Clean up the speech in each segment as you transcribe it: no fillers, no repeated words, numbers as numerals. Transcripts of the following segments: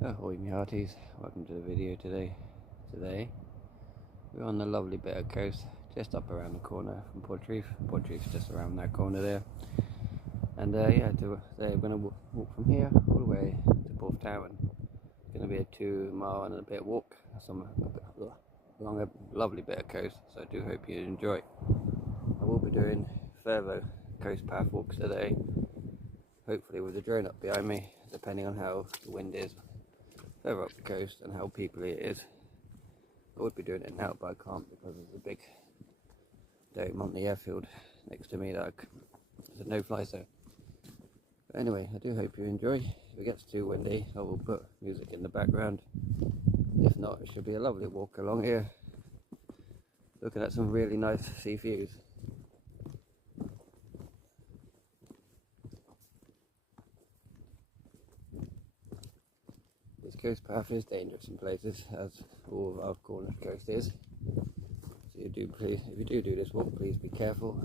Ahoy me hearties, welcome to the video today. Today we're on the lovely bit of coast just up around the corner from Portreath. Portreath's just around that corner there. And yeah, today we're going to walk from here all the way to Porthtowan. It's going to be a 2 mile and a bit walk along a lovely bit of coast, so I do hope you enjoy. I will be doing further coast path walks today, hopefully with the drone up behind me, depending on how the wind is further up the coast and how peoply it is. I would be doing it now, but I can't because there's a big dome on the airfield next to me that there's a no-fly zone. But anyway, I do hope you enjoy. If it gets too windy, I will put music in the background. If not, it should be a lovely walk along here, looking at some really nice sea views. This coast path is dangerous in places, as all of our Cornish coast is. So if you do this walk, please be careful.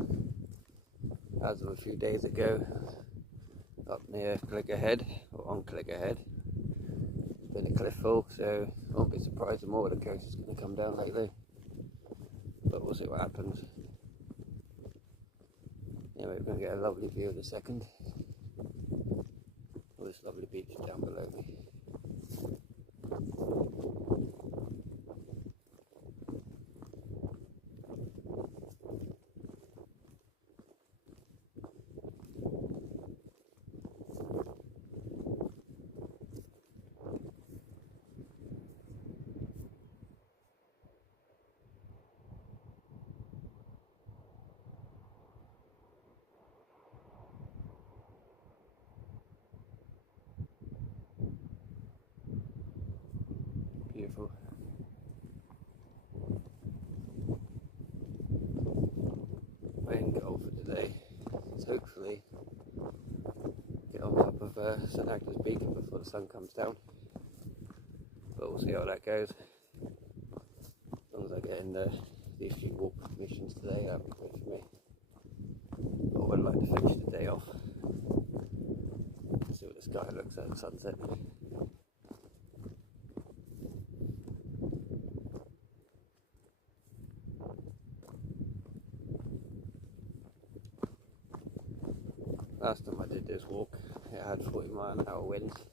As of a few days ago, up near Cliggerhead, or on Cliggerhead, there's been a cliff fall, so I won't be surprised if more of the coast is going to come down lately. But we'll see what happens. Anyway, we're going to get a lovely view in a second. All this lovely beach down below me. Beautiful. Main goal for today is hopefully get on top of St Agnes Beacon before the sun comes down. But we'll see how that goes. As long as I get in these few walk missions today, that'll be good for me. But I would like to finish the day off. See what the sky looks at sunset. Last time I did this walk, it had 40-mile-an-hour winds.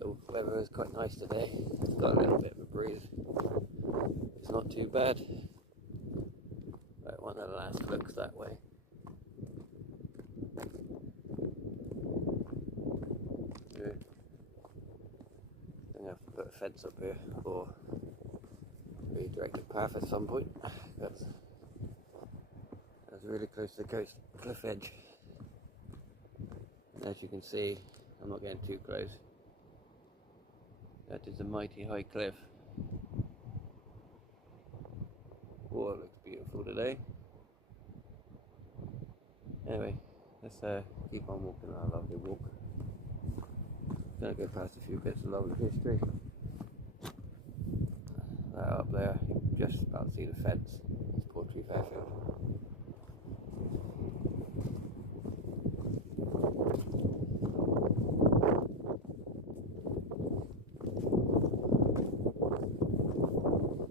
The weather is quite nice today. It's got a little bit of a breeze. It's not too bad. Right, one of the last looks that way. Yeah. I'm going to have to put a fence up here or redirect the path at some point. That's really close to the cliff edge. As you can see, I'm not getting too close. That is a mighty high cliff. Water looks beautiful today. Anyway, let's keep on walking our lovely walk. Gonna go past a few bits of lovely history. That up there, you can just about see the fence. It's Portreath airfield.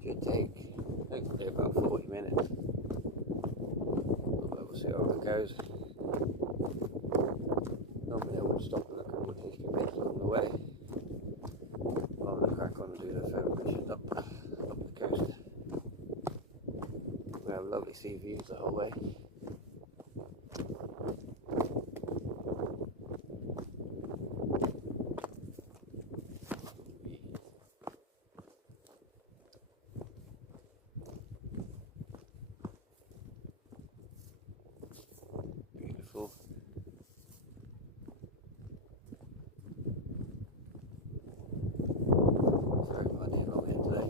Should take hopefully about 40 minutes. But we'll see how it goes. Normally I would stop and look at all the history bits along the way. I'm going to crack on and do the further missions up the coast. We have lovely sea views the whole way. Beautiful. Sorry, muddy along here today.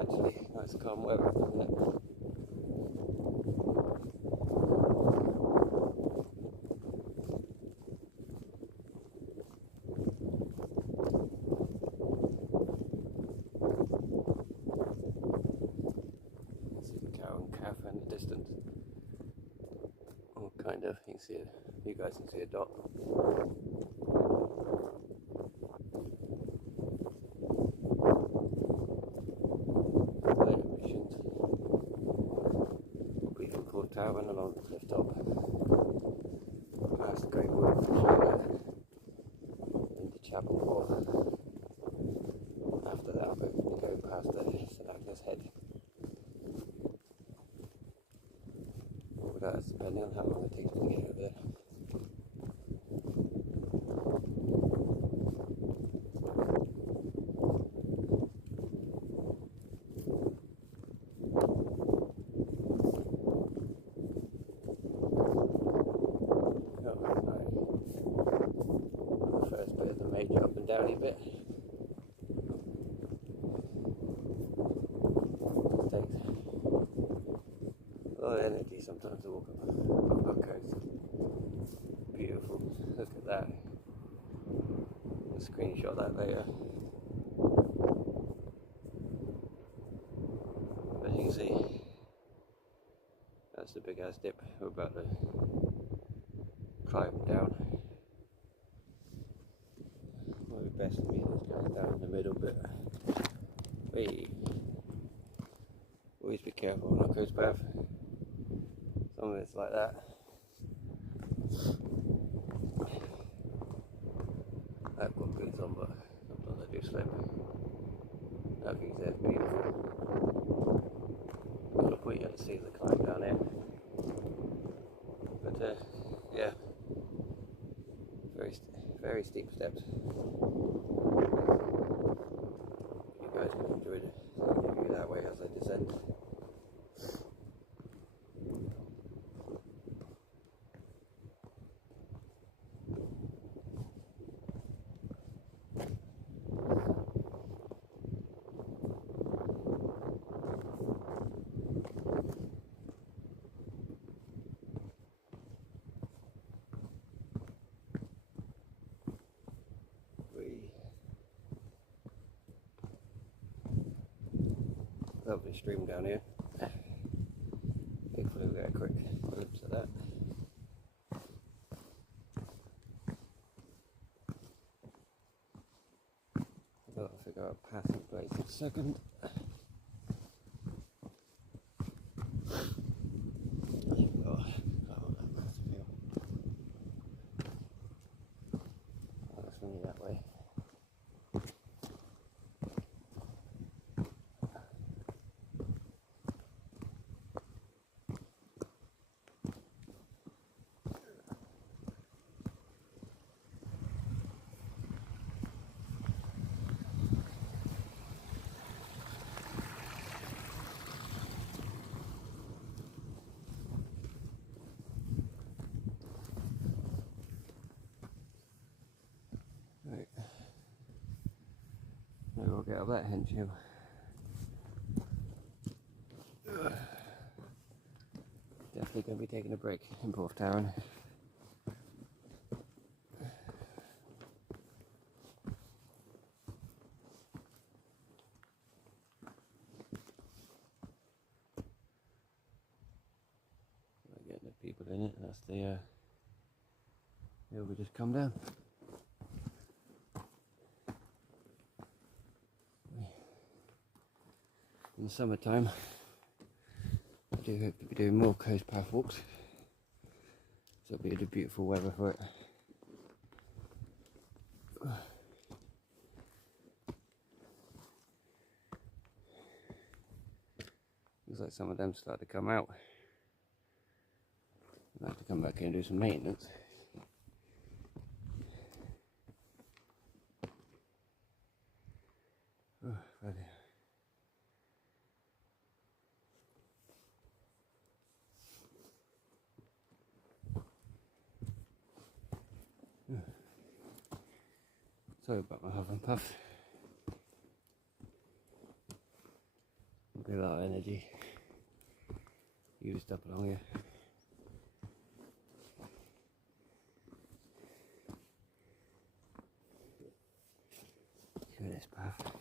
actually. Nice calm weather, isn't it? See the cow and calf in the distance. Oh, kind of. You can see it. You guys can see a dot. Probably from Porthtowan along the cliff top, past the Great Wood into Chapel Wharf. After that, we're going to go past the St. Head. Or that's depending on how long it takes to get over there. First bit of the major up and downy bit. It takes a lot of energy sometimes to walk up the coast. Beautiful. Look at that. I'll screenshot that later. But you can see that's the big ass dip we're about to climb down. Best for me is going down in the middle bit. Wait. Always be careful on a coast path. Some of it's like that. I've got boots on, but sometimes I do slip. That thing's there, beautiful. Got to point you to see the climb down here. But yeah, very steep steps. You guys can enjoy the view that way as I descend. Lovely stream down here. Hopefully we'll get a quick glimpse of that. I've got to figure out passing place in a second. That's me that way. Right. Maybe we'll get up that hench hill. Definitely going to be taking a break in Porthtowan. Getting the people in it, that's the hill we just come down. In the summertime, I do hope to be doing more coast path walks, so it'll be the beautiful weather for it. Looks like some of them start to come out. I'll have to come back here and do some maintenance. Oh, right here. Sorry about my huff and puff. energy used up along here. Look at this path.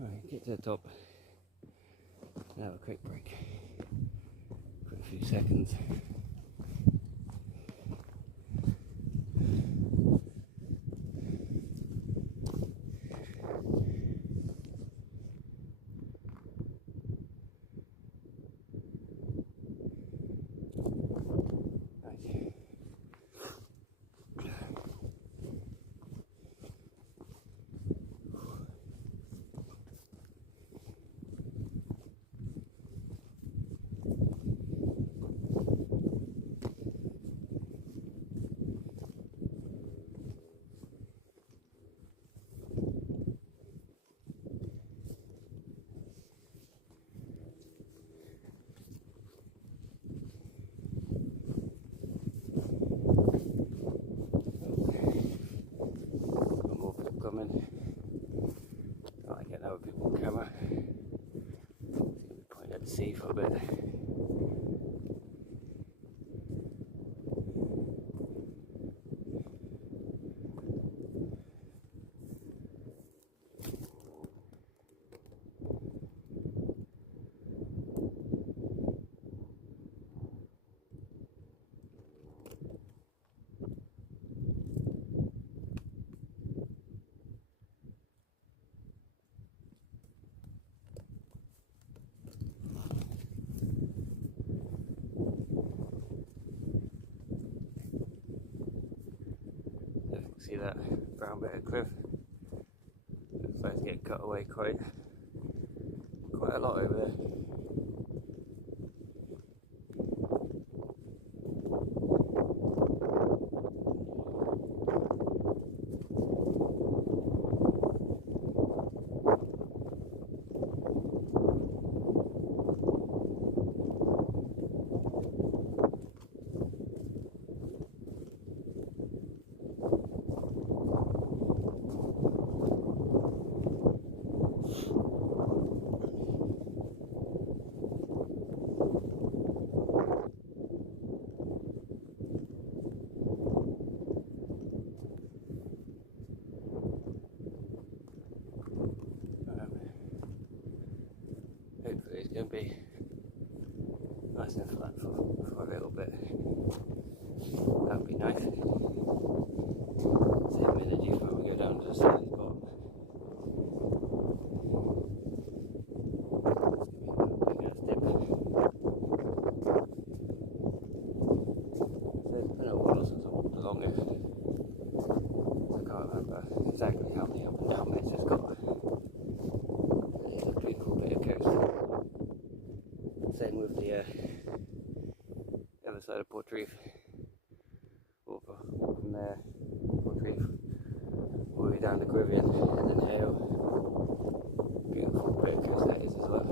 Alright, get to the top and have a quick break for a few seconds. Right, get other people on camera. Point at the sea for a bit. See that brown bit of cliff? Looks like it's getting cut away quite a lot over there. Hopefully it's going to be nice and flat for a little bit. That would be nice. Save energy when we go down to the side spot. It's going to be a big ass dip. So it's been a while since I walked along it. I can't remember exactly how many up and down bits it's got. It's a pretty cool bit of coast. Same with the other side of Portreath. Walk from there, Portreath, all the way down to Grivian, and then Hale. Beautiful bit of coast that is as well.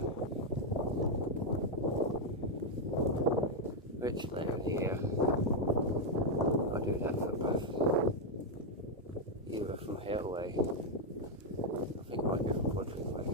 Which later here, I'll do that footpath. Either from Hale way, I think I might go from Portreath way.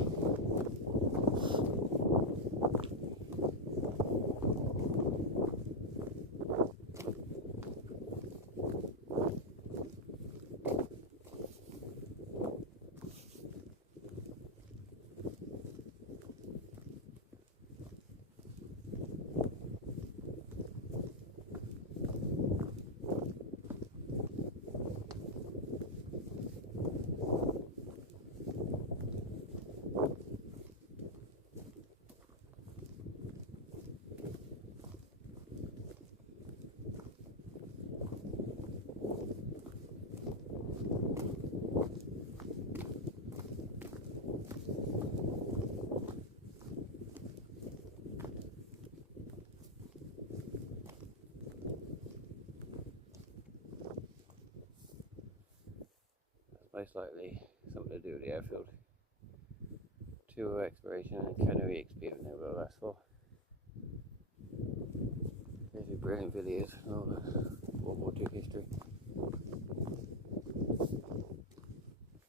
most likely something to do with the airfield. 2 exploration and cannery experience they will last for. There's your brilliant videos and all the World War II history.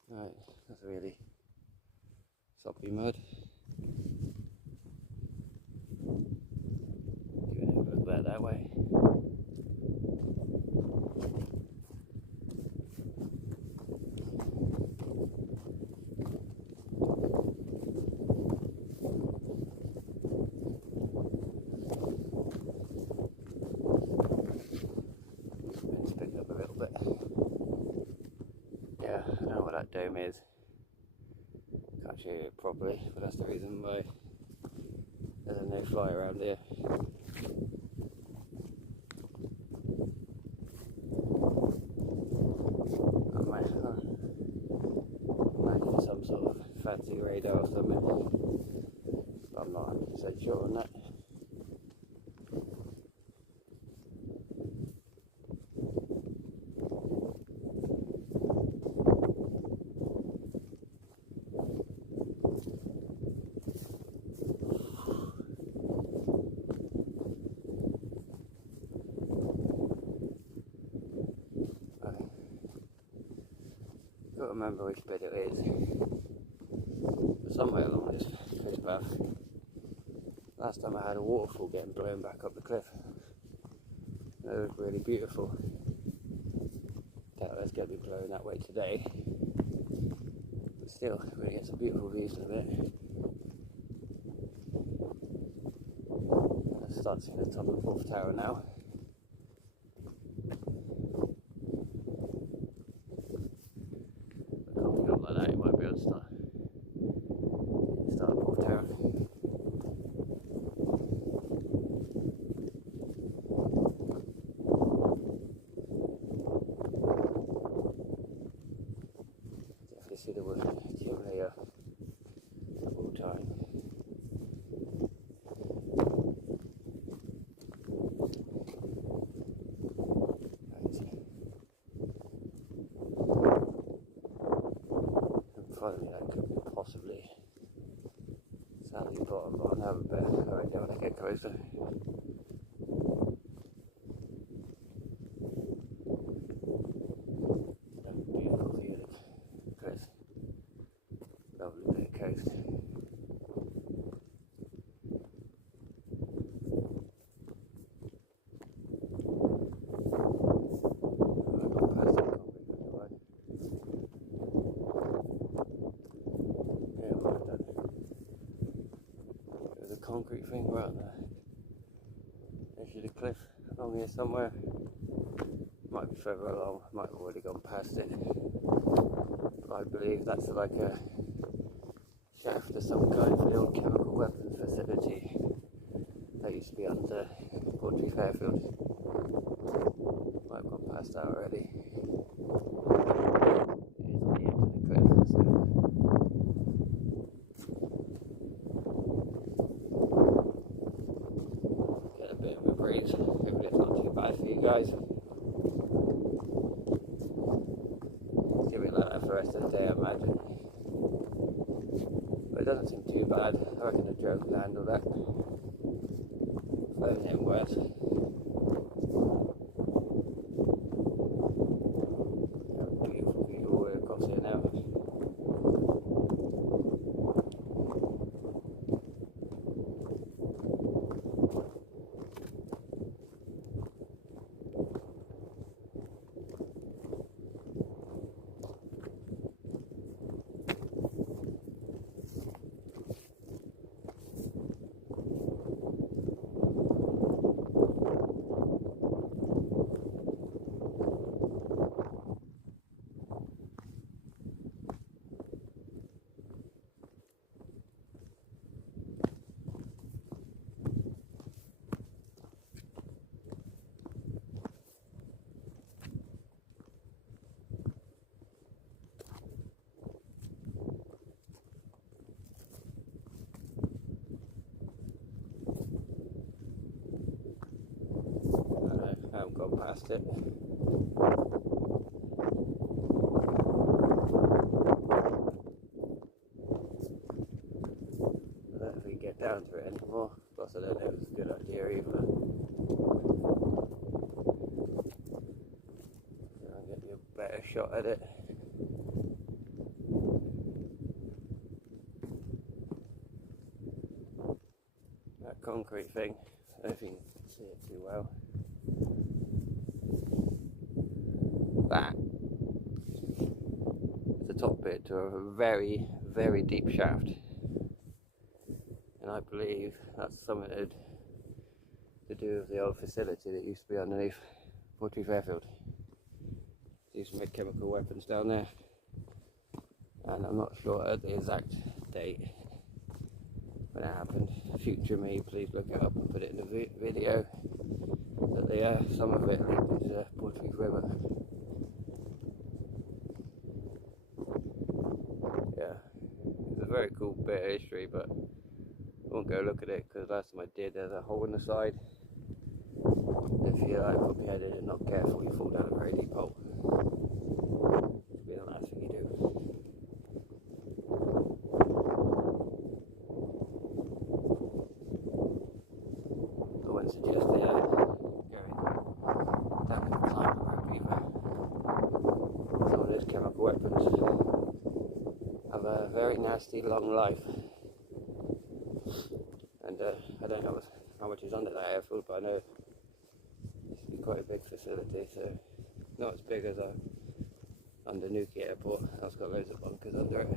Right, that's really soppy mud. Give it a look back that way. Wind's picking up a little bit. Yeah, I don't know what that dome is. Can't show you it properly, but that's the reason why there's a no fly around here. Oh man, imagine some sort of fancy radar or something, but I'm not 100% sure on that. I can't remember which bit it is, but somewhere along this coast path. Last time I had a waterfall getting blown back up the cliff. It was really beautiful. Doubt it's going to be blowing that way today, but still, we get some beautiful views from it. I start seeing the top of Porthtowan now. Like that, you might be able to start Porthtowan. Definitely see the wood gym layer all the time. Finally, that could be possibly Sally's bottom, but I'll have a better idea when I get closer. Beautiful view of the coast. Lovely bit of coast. Concrete thing right on the edge of the cliff along here somewhere. Might be further along, might have already gone past it. But I believe that's like a shaft of some kind for the old chemical weapons facility that used to be under Portreath airfield. Might have gone past that already. It is on the edge of the cliff, so breeze. Hopefully it's not too bad for you guys. Give it like that for the rest of the day, I imagine. But it doesn't seem too bad. I reckon the drone can handle that. Flown in worse. Beautiful view all the way across here now. I haven't gone past it. I don't know if it's a good idea either. I'll get you a better shot at it. That concrete thing, I don't think you can see it too well. That is the top bit to a very, very deep shaft. And I believe that's something to do with the old facility that used to be underneath Portreath airfield. They used to make chemical weapons down there. And I'm not sure at the exact date when it happened. Future me, please look it up and put it in the video. But some of it leaked into the Portreath River. Yeah, it's a very cool bit of history, but I won't go look at it because last time I did, there's a hole in the side. If you put your head in and not careful, you fall down a very deep hole. It'll be the last thing you do. I wouldn't suggest going down the climate route either. Some of those chemical weapons have a very nasty long life. And I don't know how much is under that airfield, but I know it's quite a big facility, so not as big as under Newquay Airport. That's got loads of bunkers under it.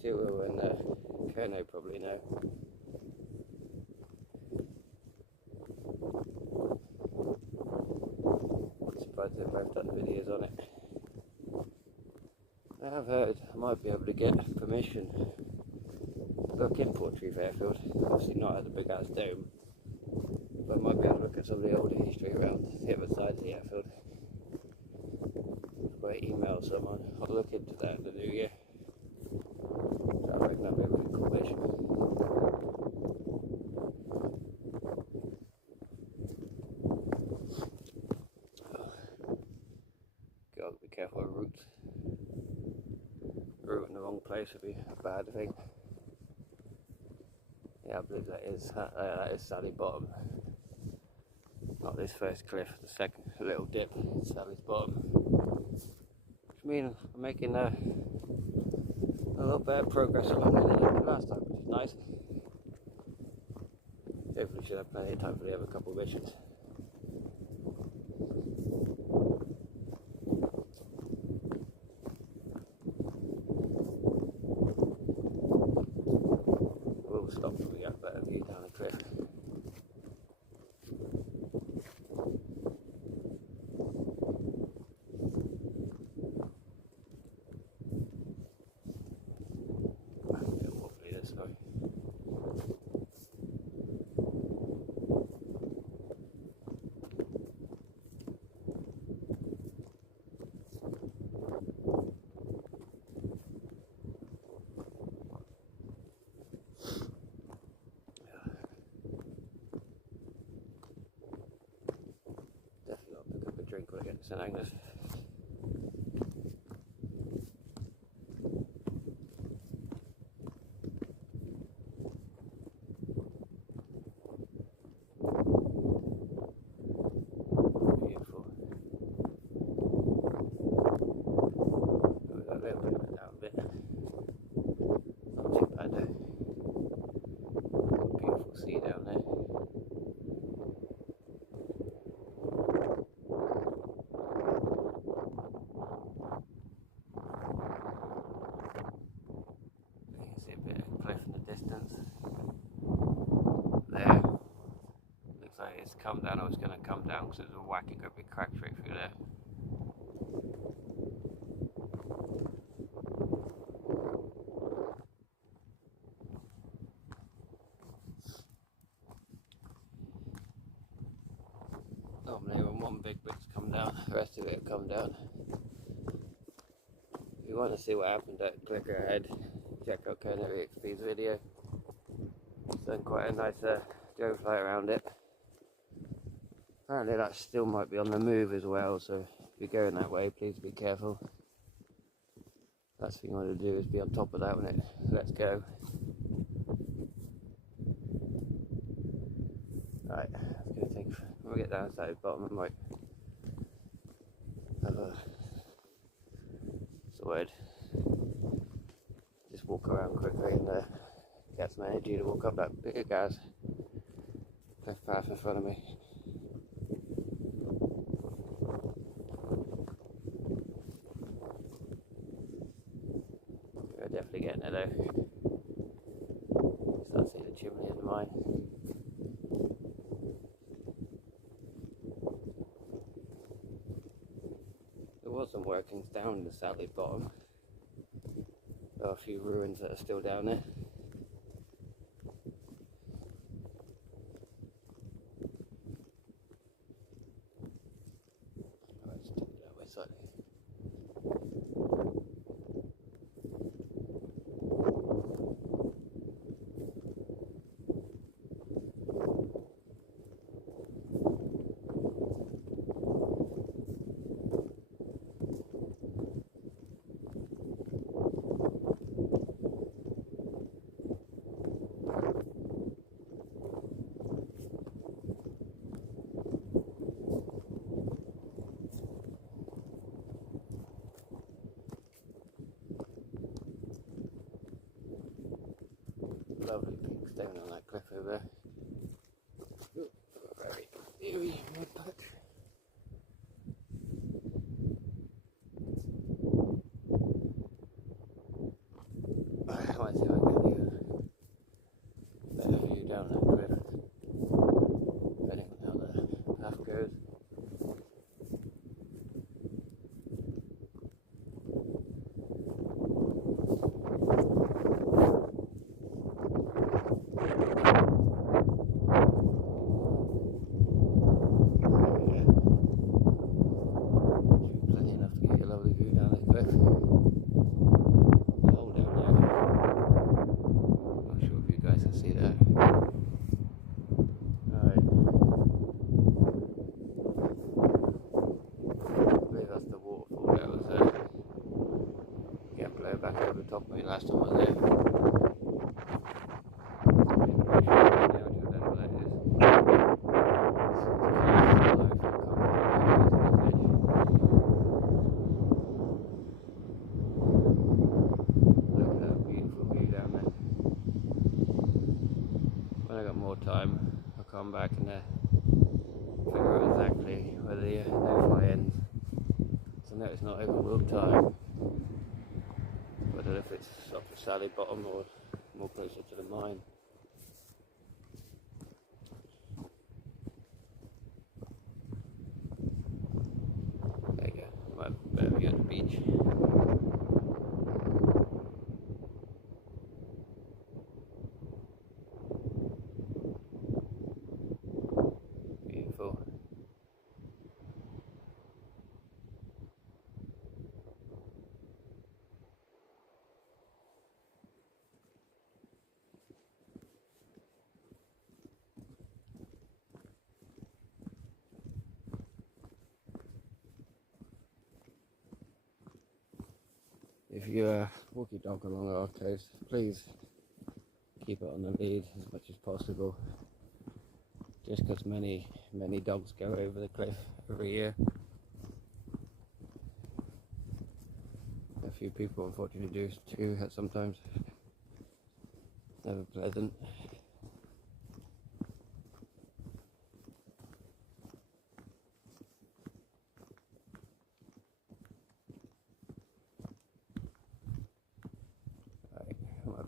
Jill and Kerno probably know. I'm surprised they've both done videos on it. I have heard I might be able to get permission to look in Portreath airfield. Obviously not at the big ass dome, but I might be able to look at some of the older history around the other side of the airfield. I've got to email someone. I'll look into that in the new year. So I reckon that'll be a really cool mission. Gotta be careful of routes. Route in the wrong place would be a bad thing. Yeah, I believe that is Sally Bottom. Not this first cliff, the second little dip, Sally's Bottom. Which means I'm making a little bit of progress along it than I did last time, which is nice. Hopefully should have plenty of time for the other couple of missions. We'll stop till we get a better view down the cliff. Drink when I get to St Agnes. Beautiful. Oh, we got a little bit of it down a bit. Not too bad though. Beautiful sea down there. There. Looks like it's come down, or it's going to come down because there's a whacking great big crack straight through there. Normally when one big bit's come down, the rest of it will come down. If you want to see what happened, click ahead, check out Cornish XP's video. It's done quite a nice drone flight around it. Apparently that still might be on the move as well, so if you're going that way, please be careful. Last thing I want to do is be on top of that when it lets go. Right, it's going to take, when we get down to the bottom, I might have a, what's the word, just walk around quickly and get some energy to walk up that bigger gas cliff path in front of me. We're definitely getting it though. Start seeing the chimney in the mine. There was some workings down the Sally bottom. There are a few ruins that are still down there. Let's take it that way slightly. Lovely peaks down on that cliff over there. Ooh, very eerie mud patch. I might see if I can get you a better view down that cliff, depending on how the path goes. Back over the top of me last time I was there. Look at that beautiful view down there. When I got more time, I'll come back and figure out exactly where the no-fly ends. So I know it's not overlooked time. I don't know if it's up the Sally bottom or more closer to the mine. There you go, might better be at the beach. Beautiful. If you walk your dog along our coast, please keep it on the lead as much as possible. Just because many dogs go over the cliff every year. A few people unfortunately do too sometimes. Never pleasant.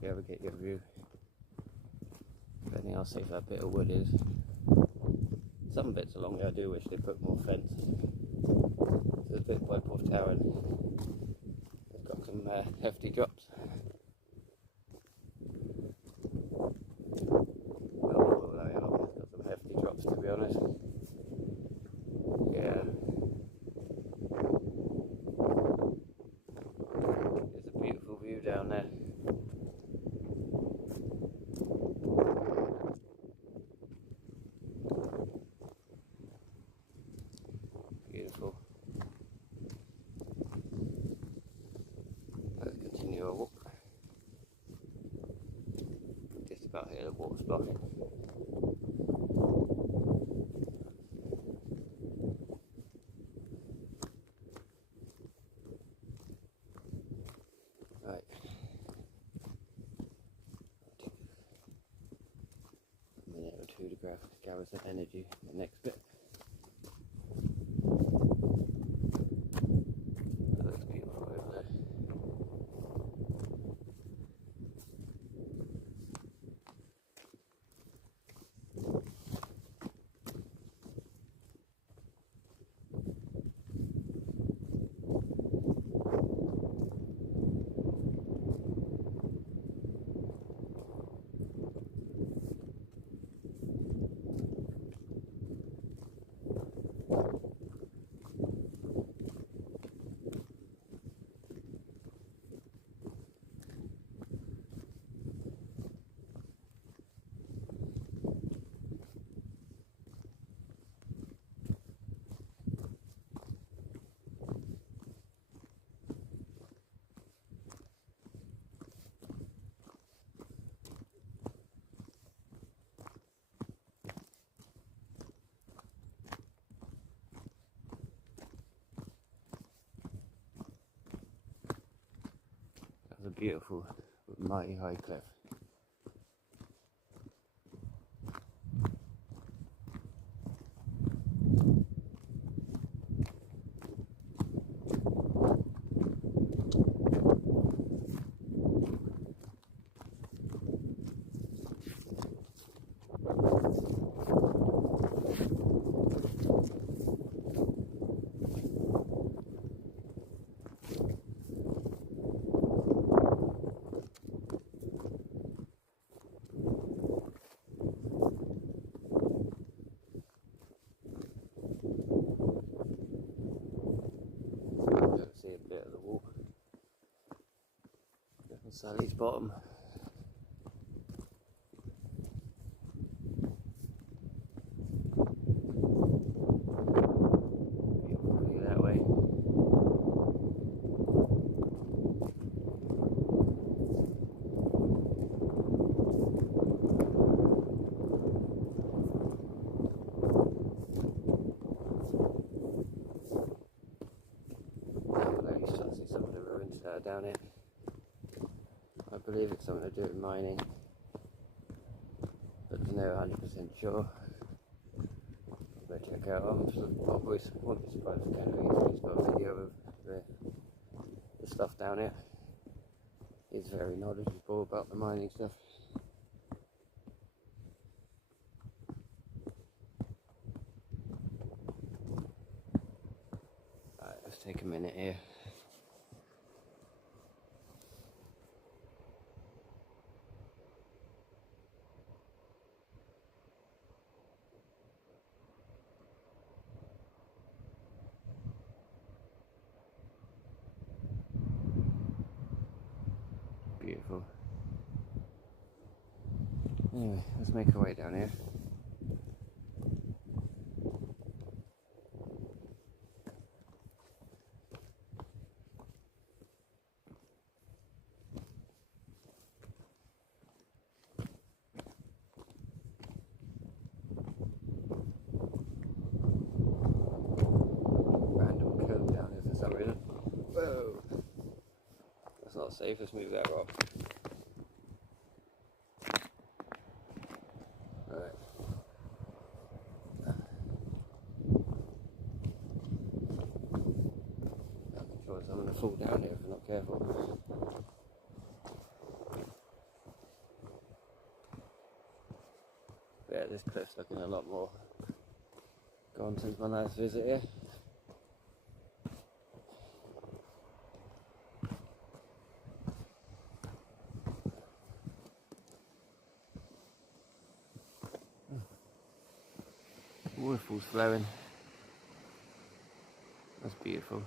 Be able to get your view. Depending how safe that bit of wood is. Some bits along there I do wish they put more fence. There's a bit by Porthtowan. They've got some hefty drops. Well, they are. It's got some hefty drops to be honest. Yeah. There's a beautiful view down there. Beautiful. Let's out here, the water's blocking. Right. A minute or two to gather some energy for the next bit. That looks beautiful over there. That's a beautiful, mighty high cliff. See a bit of the wall. On Sally's bottom. Beautiful view that way. You start to see some of the ruins that are down here. I believe it's something to do with mining, but to know 100% sure. I'll go check out. I won't be surprised if he's got a video of the stuff down here. He's very knowledgeable about the mining stuff. Alright, let's take a minute here. Beautiful. Anyway, let's make our way down here. Random curve down here for some reason. Whoa! That's not safe, let's move that rock. Alright. I'm sure I'm going to fall down here if I'm not careful. But yeah, this cliff's looking a lot more gone since my last visit here. Waterfall's flowing. That's beautiful.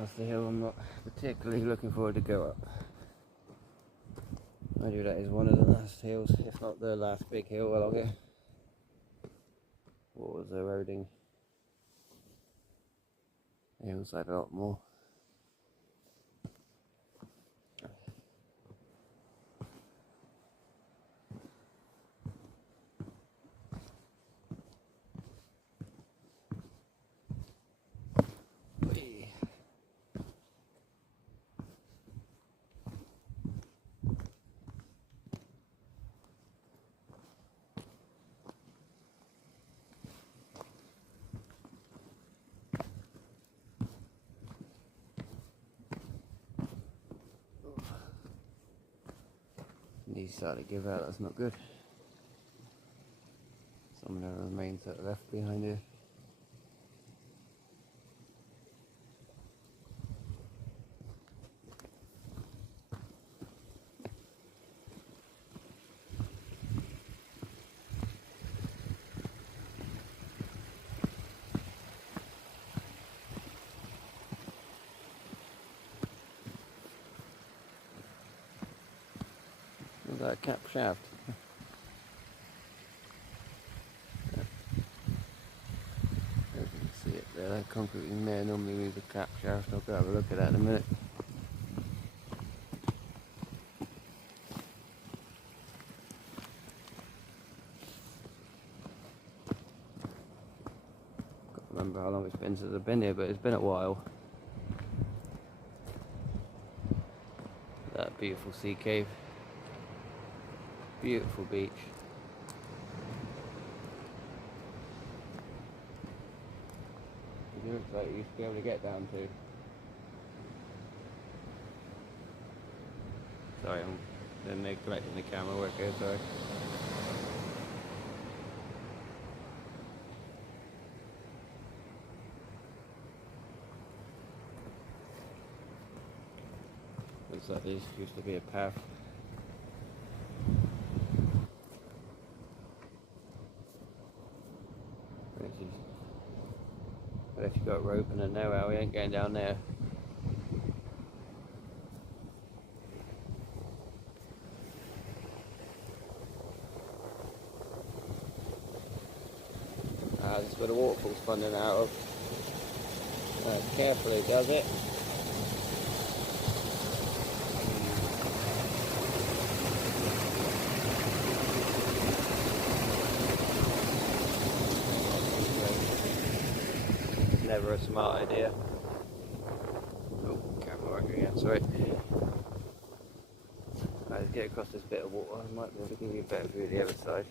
That's the hill I'm not particularly looking forward to go up. Mind you, that is one of the last hills, if not the last big hill along here. Water's eroding the hillside a lot more. These started to give out, that's not good. Some of the remains that are left behind here. That cap shaft. As you can see it there, that concrete in there normally moves the cap shaft. I'll go have a look at that in a minute. Can't remember how long it's been since I've been here, but it's been a while. That beautiful sea cave. Beautiful beach. It looks like you used to be able to get down to. Sorry, I'm neglecting the camera work here, sorry. Looks like this used to be a path. But if you've got a rope and a know-how, we ain't going down there. This is where the waterfall's funding out of. Carefully does it. Never a smart idea. Oh, camera working again, sorry. Let's get across this bit of water. I might be able to give you a better view of the other side.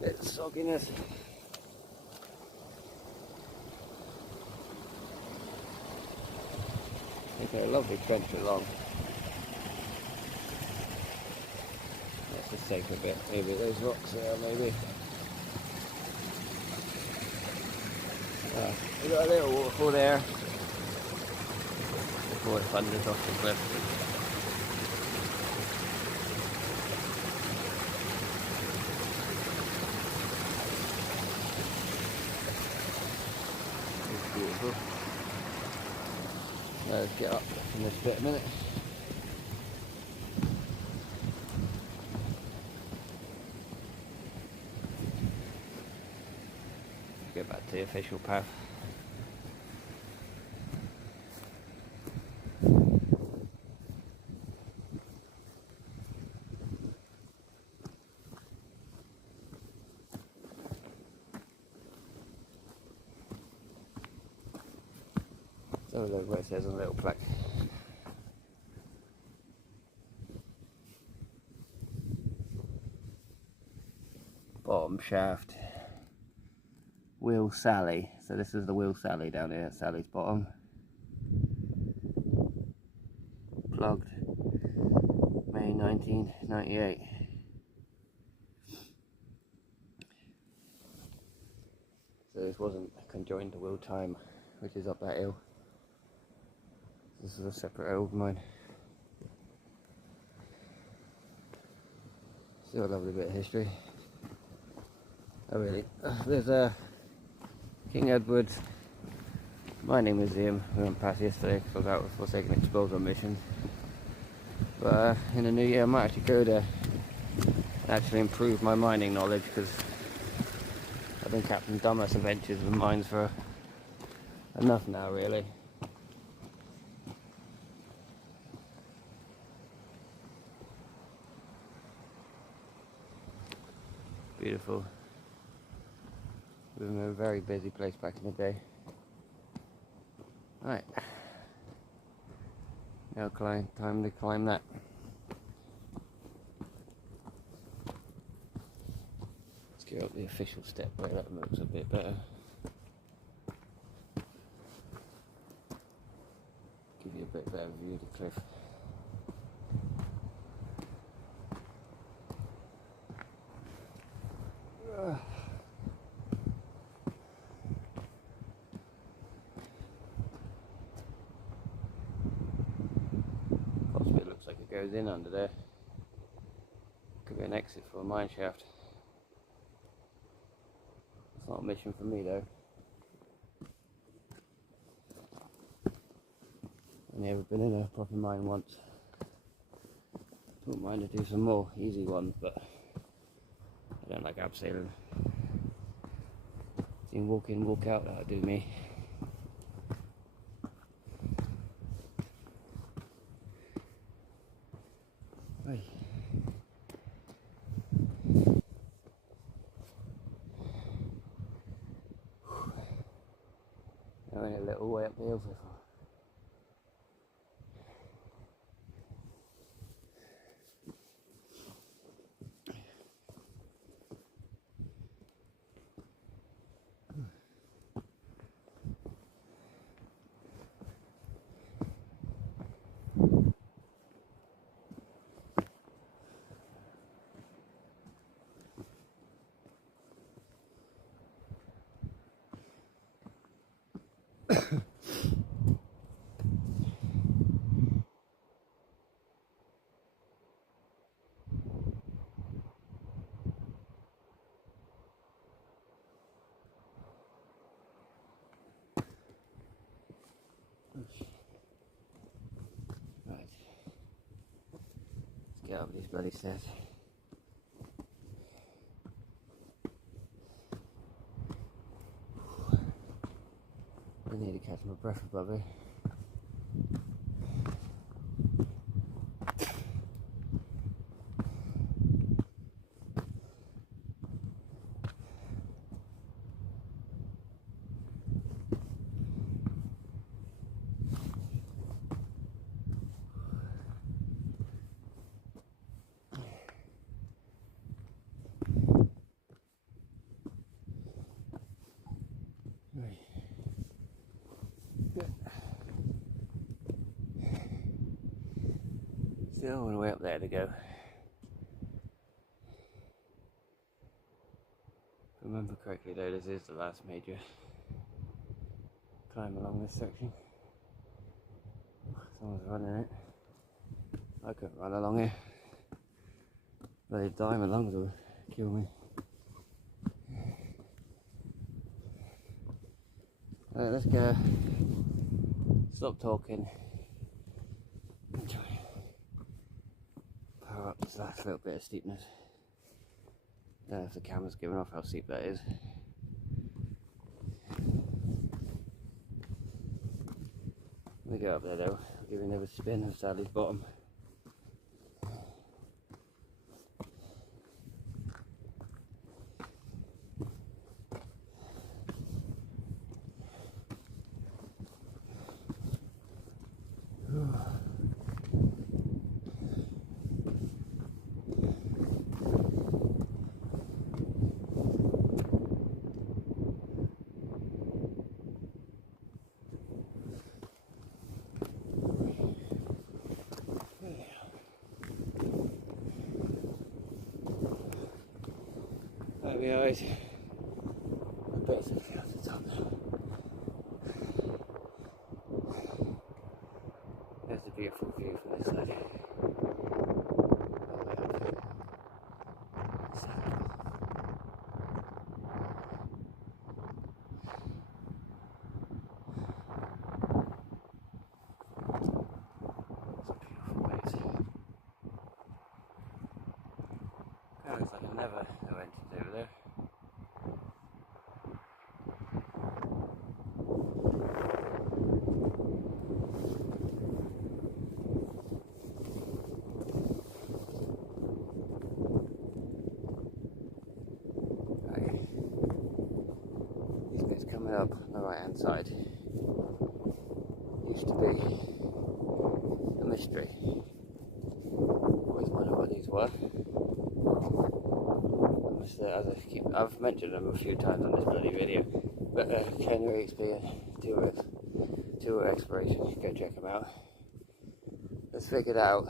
Bit of sogginess. Okay, a lovely trench along. That's a safer bit. Maybe those rocks there, maybe. We've got a little waterfall there before it thunders off the cliff. It's beautiful. Let's get up in this bit a minute. Get back to the official path. So look where it says on a little plaque. Bottom shaft. Will Sally. So this is the Will Sally down here at Sally's bottom. Plugged May 1998. So this wasn't conjoined to Will Time, which is up that hill. This is a separate old mine. Still a lovely bit of history. Oh really? There's a King Edward's mining museum. We went past yesterday because I was out for taking an explorer mission. But in the new year I might actually go there and actually improve my mining knowledge, because I've been Captain Dumbass Adventures with mines for enough now, really. Beautiful. We were in a very busy place back in the day. Right. Now time to climb that. Let's get up the official step where that looks a bit better. Give you a bit better view of the cliff. Possibly it looks like it goes in under there. Could be an exit for a mine shaft. It's not a mission for me though. Only ever been in a proper mine once. Don't mind to do some more easy ones, but I don't like abseiling. Seeing walk in, walk out, that'll do me. Right. Now in a little way up the hill so far. Right. Let's get up these bloody stairs. I need to catch my breath above here. Still a way up there to go. If I remember correctly though, this is the last major climb along this section. Someone's running it. I couldn't run along here. Bloody diamond lungs will kill me. Alright, let's go. Stop talking. Power up this last little bit of steepness. Don't know if the camera's giving off how steep that is. We go up there though. I'll give it another spin of Sally's bottom. That'll be alright. I'm basically off the top now. There's a beautiful view from this side. never went over there. Right. These bits coming up on the right hand side used to be a mystery. Always wondered what these were. I've mentioned them a few times on this bloody video, but Cornish being tour exploration, go check them out. Let's figure it out.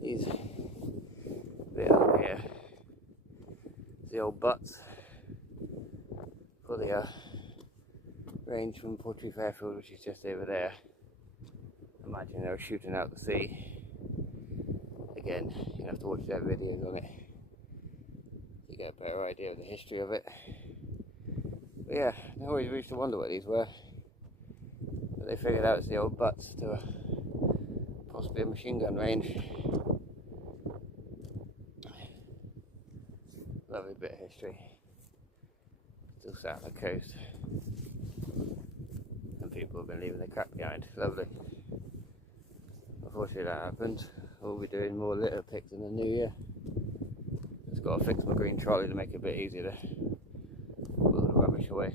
These bit over here, the old butts for the range from Portreath airfield, which is just over there. Imagine they were shooting out the sea. Again, you have to watch their videos on it to get a better idea of the history of it. But yeah, I always used to wonder what these were. But they figured out it's the old butts to possibly a machine gun range. Lovely bit of history. Still sat on the coast. And people have been leaving their crap behind. Lovely. Unfortunately that happened. We'll be doing more litter picks in the new year. Just got to fix my green trolley to make it a bit easier to put all the rubbish away.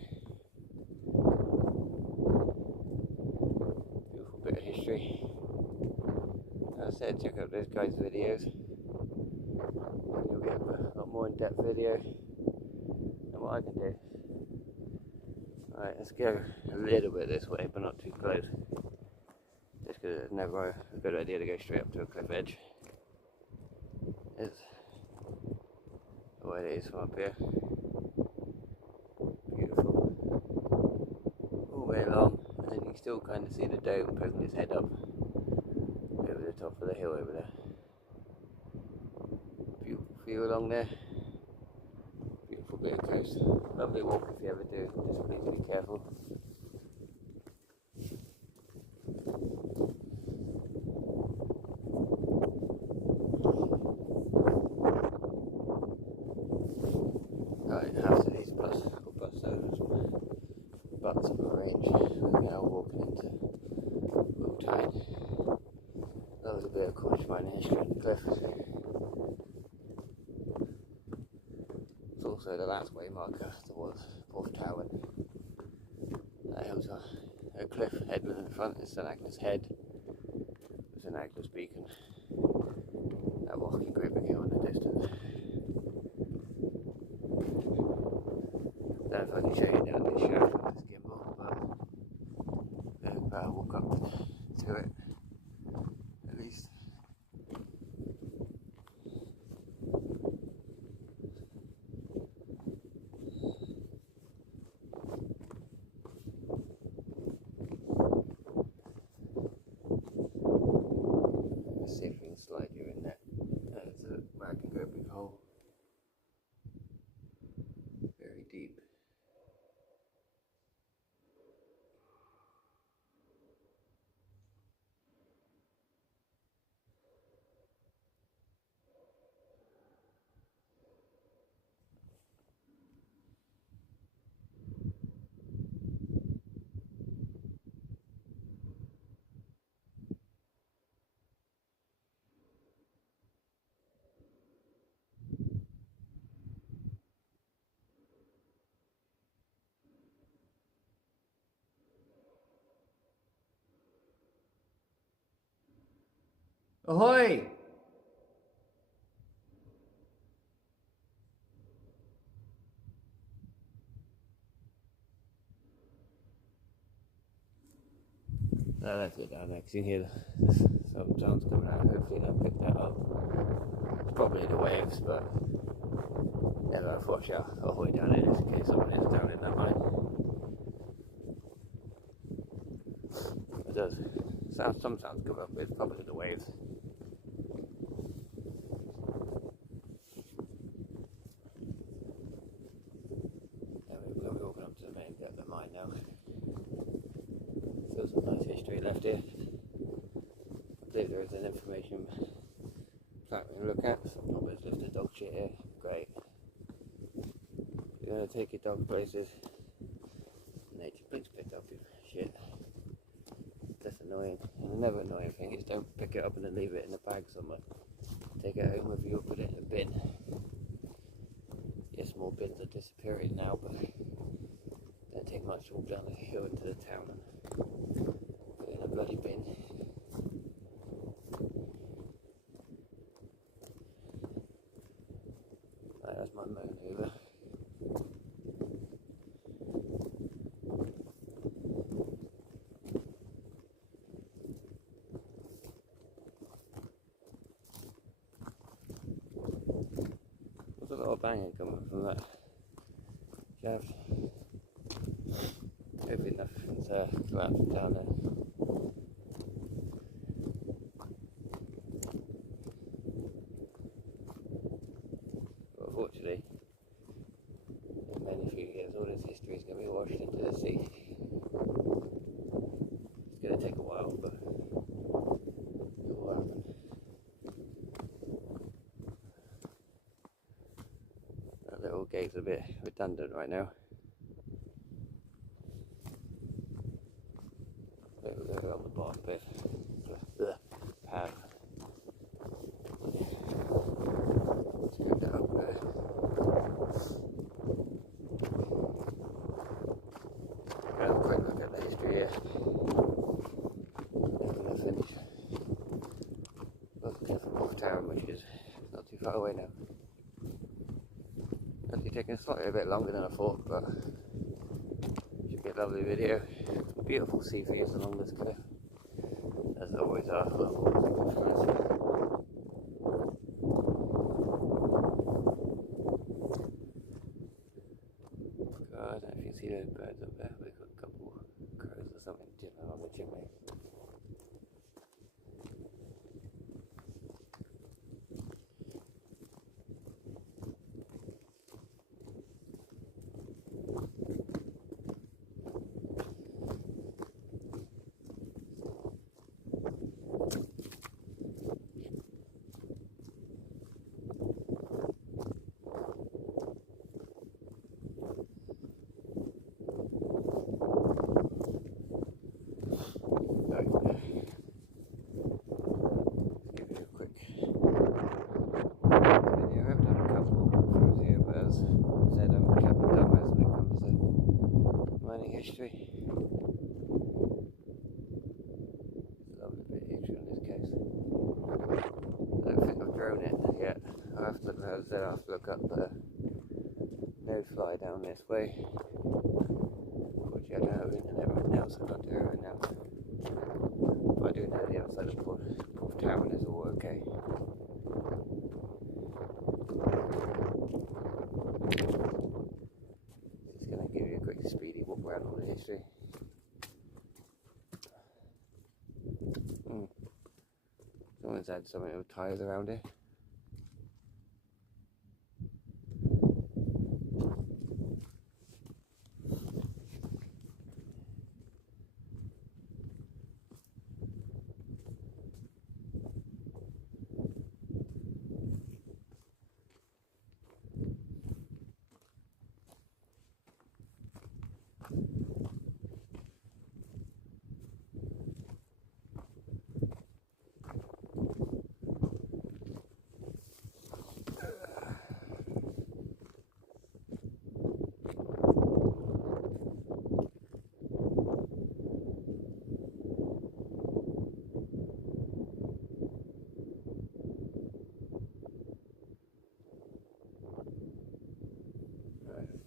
Beautiful bit of history. As I said, check out those guys' videos. You'll get a lot more in-depth video than what I can do. Alright, let's go a little bit this way, but not too close. Just because it's never a good idea to go straight up to a cliff edge. It's the way it is from up here. Beautiful. All the way along, and then you can still kind of see the dome poking its head up over the top of the hill over there. Beautiful view along there. Beautiful bit of coast. Lovely walk if you ever do, just need to be careful. Right, after these butts on the range, we're now walking into Porthtowan. That was a bit of Cornish mining history on the cliff. It's also the last way marker towards Porthtowan. That hill's a cliff headland in the front, it's St Agnes Head. There's an Agnes beacon. That walking group hill in the distance. I don't know if I can show you down this shaft with this gimbal, but I'll walk up to it at least. Let's see if we can slide you in there. There's a where I can go a big hole. Very deep. Ahoy! No, let's get down there because you can hear some sounds coming out. Hopefully they'll pick that up. It's probably the waves, but never have to watch out all the way down here just in case someone is down in that mine. It does. Some sounds come up, but it's probably the waves. We're walking up to the main bit of the mine now. Still some nice history left here. I believe there is an information something to look at. Some always lift the dog shit here. Great. You're gonna take your dog places. Nature please pick up your shit. That's annoying. And another annoying thing is don't pick it up and then leave it in a bag somewhere. Take it home with you or put it in a bin. Yes, more bins are disappearing now, but don't take much to walk down the hill into the town and put it in a bloody bin. Right, that's my moan over. There's a lot of banging coming from that shaft. Hopefully nothing's collapsed down there. But unfortunately, in many few years, all this history is going to be washed into the sea. It's going to take a while, but it will happen. That little gate's a bit redundant right now. But we'll go on the bottom bit. Path. Let's go down there. Have a quick look at the history here. Then we're going to finish. Looking for Porthtowan, which is not too far away now. Actually taking slightly a bit longer than I thought, but should be a lovely video. Beautiful sea views along this cliff, as there always are. God, I don't know if you see those birds up there. We've got a couple of crows or something jibbing on the chimney. History. It's a lovely bit of history on this case. I don't think I've drone it yet. I'll have to look, as I said, I'll have to look up no fly down this way. Unfortunately, I don't have internet right now, so I can't do it right now. But I do know the outside of Porthtowan is all okay. Just going to give you a quick speedy walk around all the history. Someone's had something with tyres around here.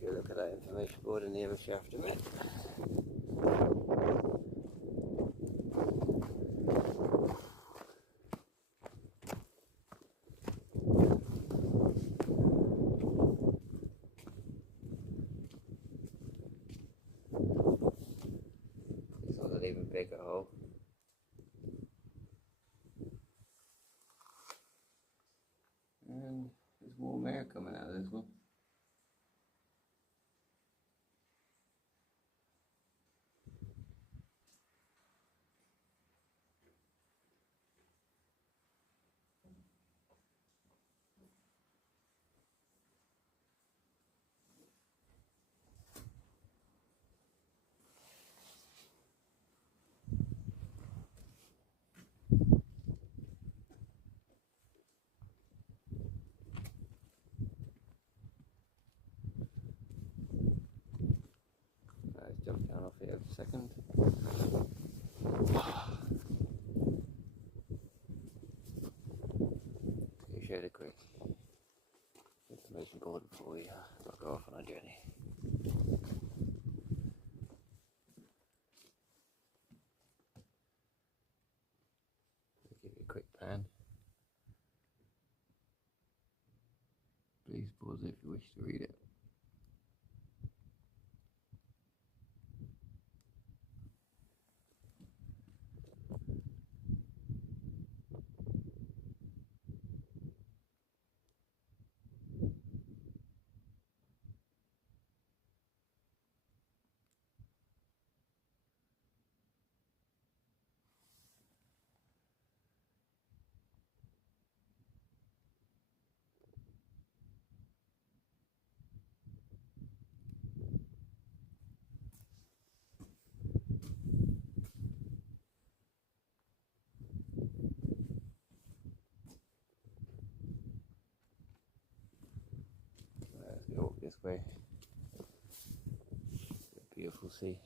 Go look at that information board in the other shaft a minute. This one's an even bigger hole. And there's warm air coming out of this one. second. You showed it quick. It's the most important before we go off on our journey. I'll give you a quick plan. Please pause if you wish to read it. Let's go walk this way. A beautiful sea.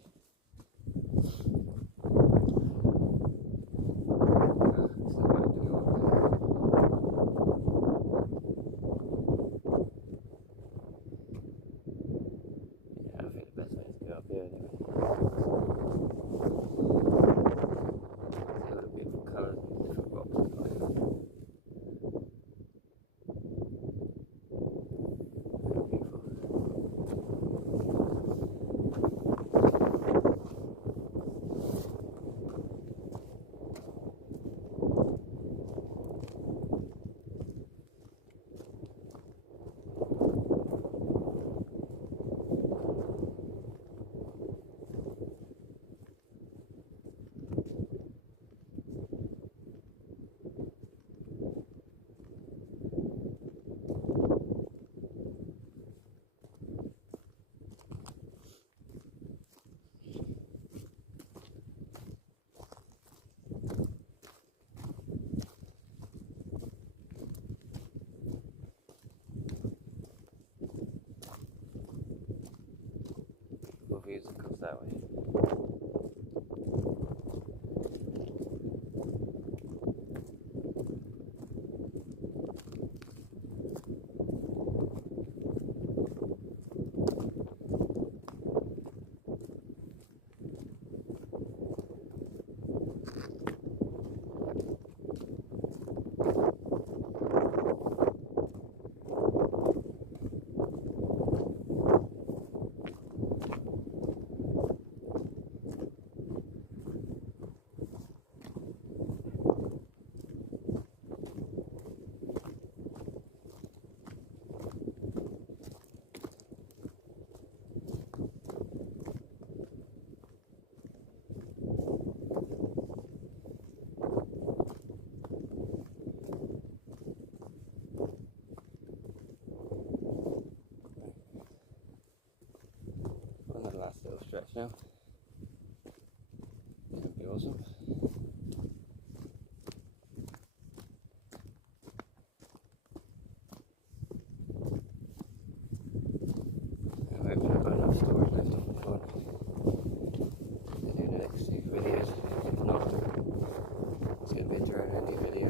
Views and comes that way. Last little stretch now. It's going to be awesome. I hope I've got enough storage left on the phone to do the next 2 videos. If not, it's going to be a drone only video.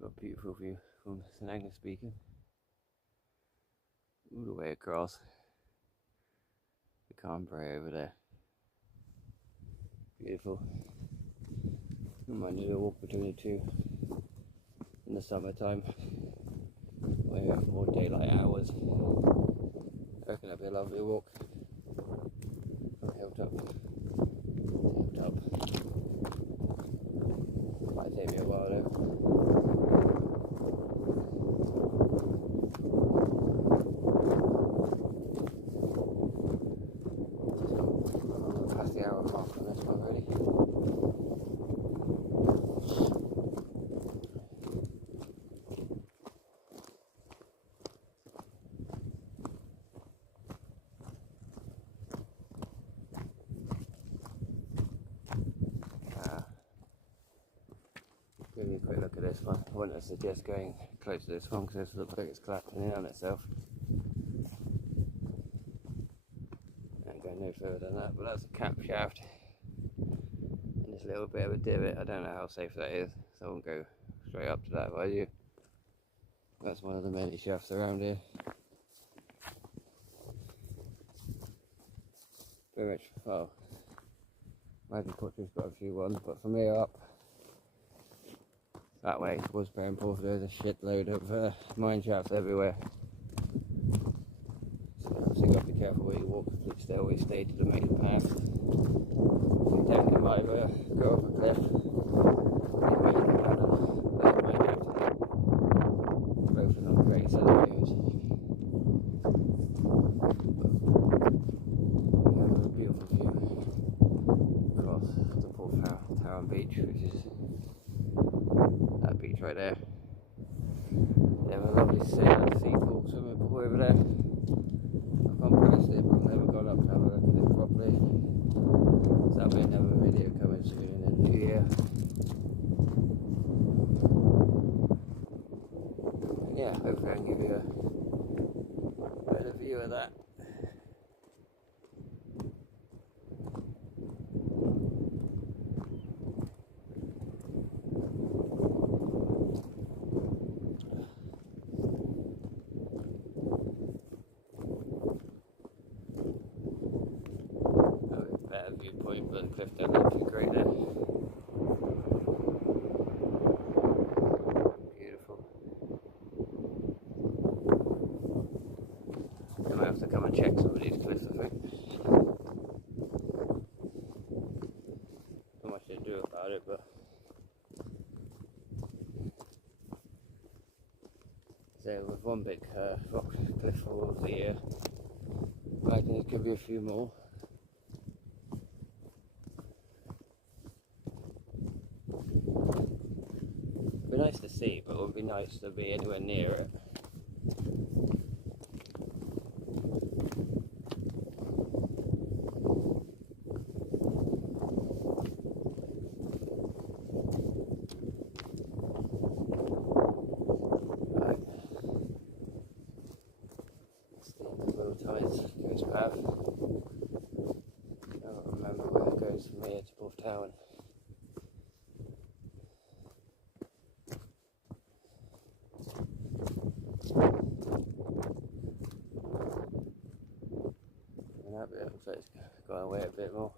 Got a beautiful view from St Agnes Beacon, all the way across the Cornwall over there. Beautiful. Reminds me of a walk between the two in the summertime, where you have more daylight hours. I reckon that'd be a lovely walk. Hilltop. Might take me a while though. Past the hour mark on this one already. this one. I wouldn't suggest going close to this one because it looks like it's collapsing in on itself. And go no further than that, but that's a cap shaft. And this little bit of a divot. I don't know how safe that is, so I won't go straight up to that if I do. That's one of the many shafts around here. Pretty much, well, maybe Portreath's got a few ones, but from here up, that way towards Porthtowan, there's a shitload of mine shafts everywhere. So obviously got to be careful where you walk, please stay always stay to the main path. So you don't get might go off a cliff. Both are not great scenarios. We have a beautiful view across the Porthtowan beach, which is that beach right there. They have a lovely sea pool, swimming pool over there. I've gone past it, but I've never gone up to have a look at it properly. So that'll be another video coming soon in the new year. And yeah, hopefully I can give you a better view of that. Viewpoint, but the cliff doesn't look too great there. Beautiful. I might have to come and check some of these cliffs, I think. Not much to do about it, but so with one big rock cliff fall over the year, I imagine there could be a few more. It'd be nice to see, but it would be nice to be anywhere near it. Right. Steep little tides goes path. I don't remember where it goes from here to Porthtowan. That bit looks like it's gone away a bit more.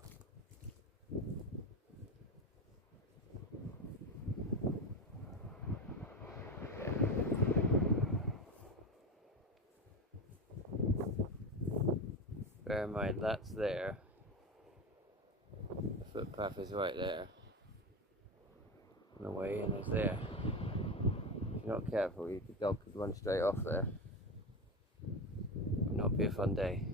Bear in mind that's there. The footpath is right there. And the way in is there. If you're not careful, the dog could run straight off there. It would not be a fun day.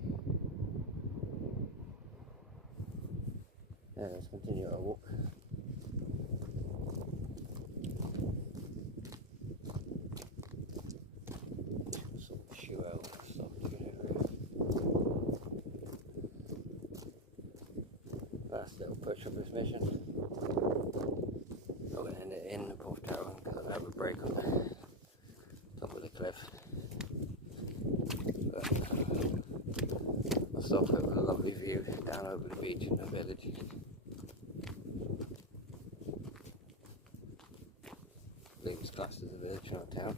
Yeah, let's continue our walk. Some shoe out, stop digging over here. Last little push of this mission. I'm going to end it in the Porthtowan because I'll have a break on the top of the cliff. But I'll stop it with a lovely view down over the beach and the village. I believe it's classed as a village, not a town.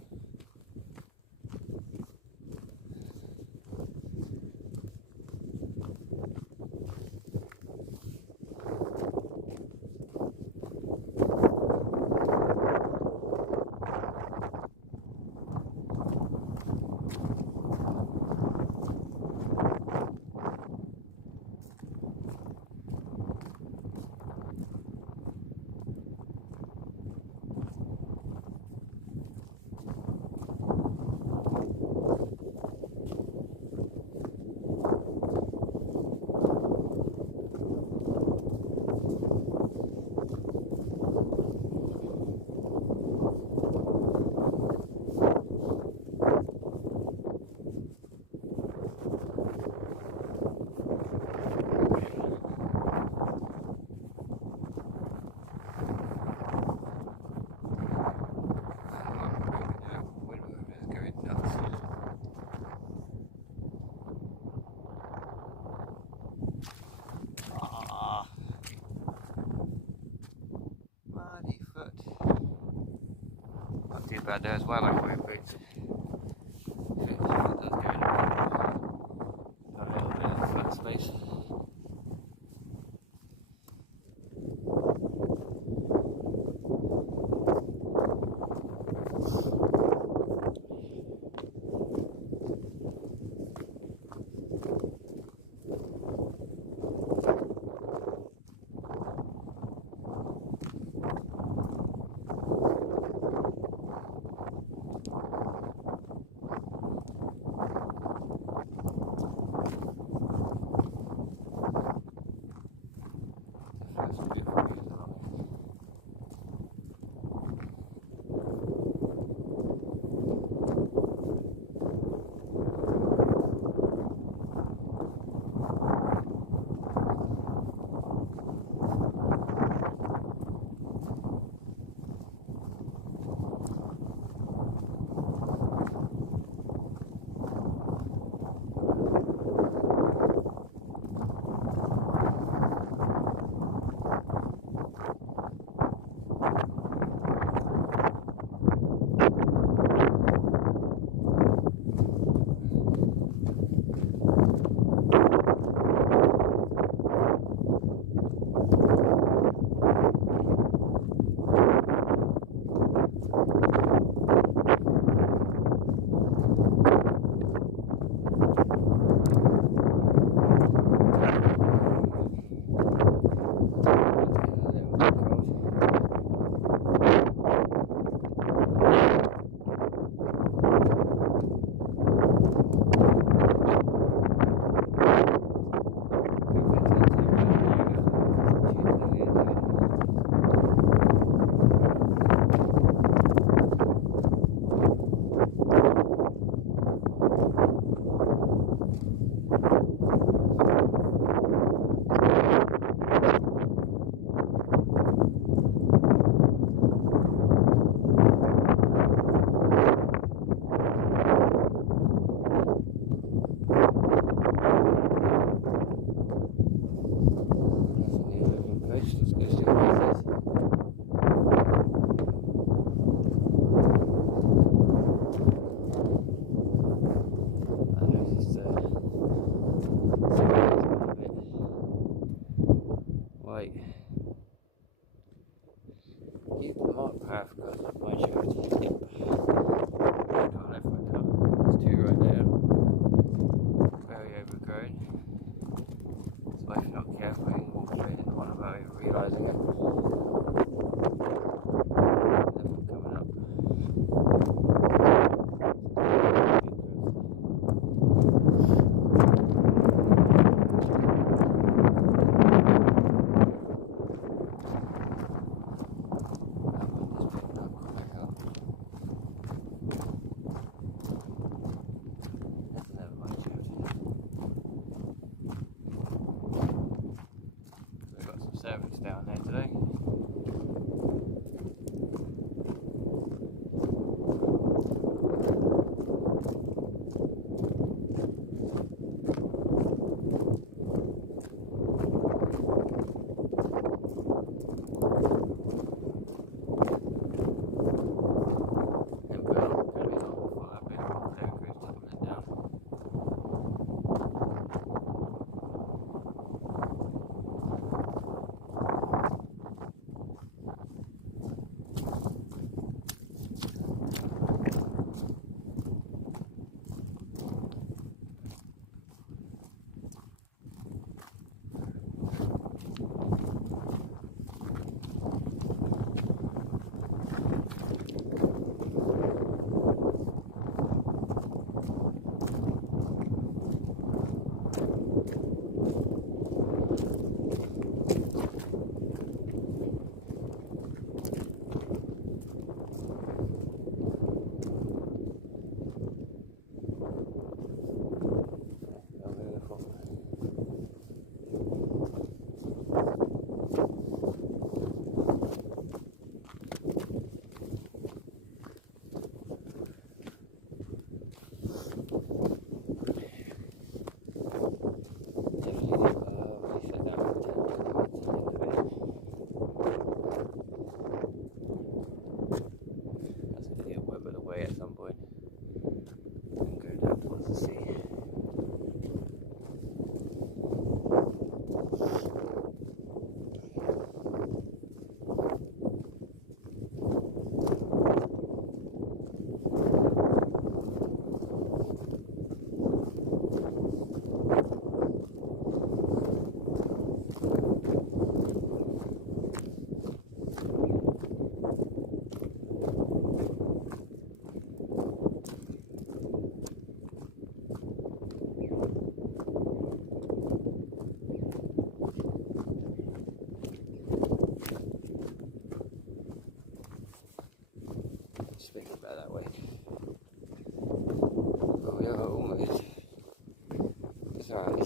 about there as well, like wearing boots. It does give it a little bit of flat space.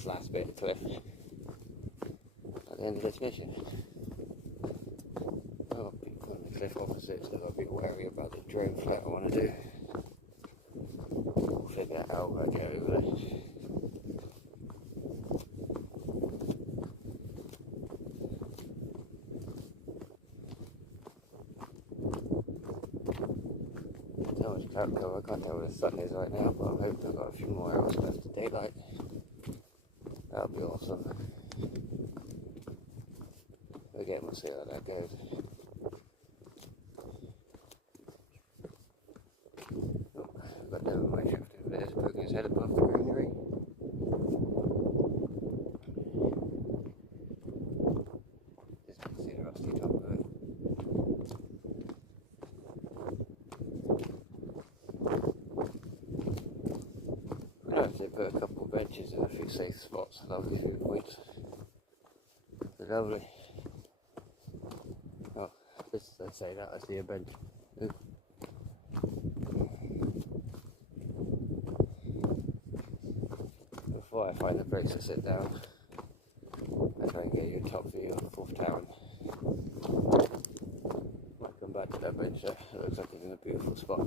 this last bit of cliff at the end of this mission. Oh, people on the cliff opposite, so I've got to be wary about the drone flight I want to do. We'll figure that out when I get over there. So much cloud cover, I can't tell where the sun is right now, but I'm hoping I've got a few more hours left of daylight. That'll be awesome. Again, we'll see how that goes. Oh, I've got Devon my shift over there, poking his head above the greenery. Just can see the rusty top of it. We'll have to put a couple of benches in a few safe spots, lovely viewpoints. Lovely. Oh, just to say that, I see a bench. Ooh. Before I find a place to sit down, I try and get you a top view of Porthtowan. I'll come back to that bench there, it looks like it's in a beautiful spot.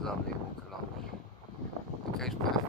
Lovely walk along the coast path.